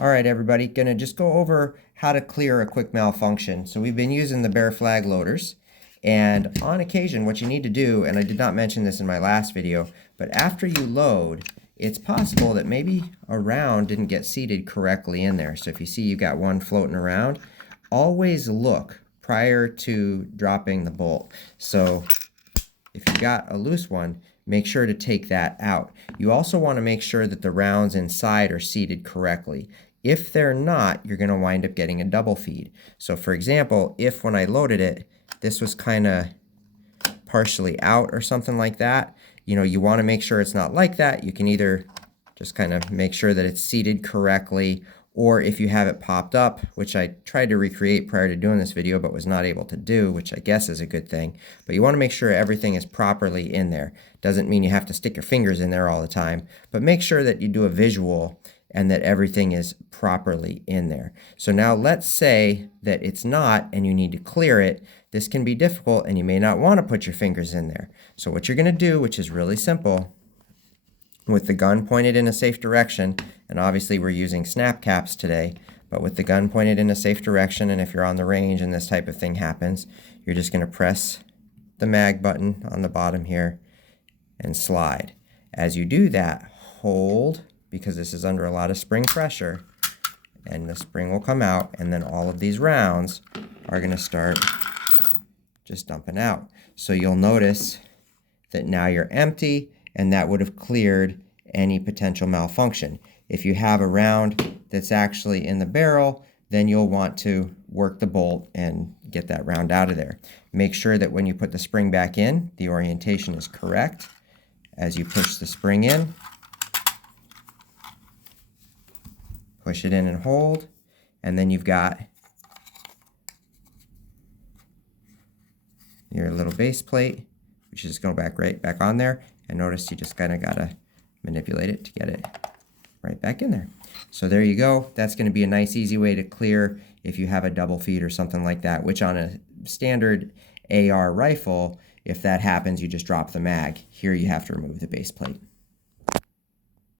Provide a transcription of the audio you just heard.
All right, everybody, gonna just go over how to clear a quick malfunction. So we've been using the Bear flag loaders, and on occasion what you need to do, and I did not mention this in my last video, but after you load, it's possible that maybe a round didn't get seated correctly in there. So if you see you got one floating around, always look prior to dropping the bolt. So if you got a loose one, make sure to take that out. You also want to make sure that the rounds inside are seated correctly. If they're not, you're going to wind up getting a double feed. So for example, if when I loaded it, this was kind of partially out or something like that, you want to make sure it's not like that. You can either just kind of make sure that it's seated correctly, or if you have it popped up, which I tried to recreate prior to doing this video but was not able to do, which I guess is a good thing. But you want to make sure everything is properly in there. Doesn't mean you have to stick your fingers in there all the time, but make sure that you do a visual and that everything is properly in there. So now let's say that it's not and you need to clear it. This can be difficult and you may not want to put your fingers in there. So what you're going to do, which is really simple, with the gun pointed in a safe direction, and obviously we're using snap caps today, but with the gun pointed in a safe direction, and if you're on the range and this type of thing happens, you're just going to press the mag button on the bottom here and slide. As you do that, hold, because this is under a lot of spring pressure, and the spring will come out, and then all of these rounds are going to start just dumping out. So you'll notice that now you're empty, and that would have cleared any potential malfunction. If you have a round that's actually in the barrel, then you'll want to work the bolt and get that round out of there. Make sure that when you put the spring back in, the orientation is correct. As you push the spring in, push it in and hold, and then you've got your little base plate, which is going right back on there. And notice you just kind of got to manipulate it to get it right back in there. So there you go. That's going to be a nice, easy way to clear if you have a double feed or something like that, which on a standard AR rifle, if that happens, you just drop the mag. Here you have to remove the base plate.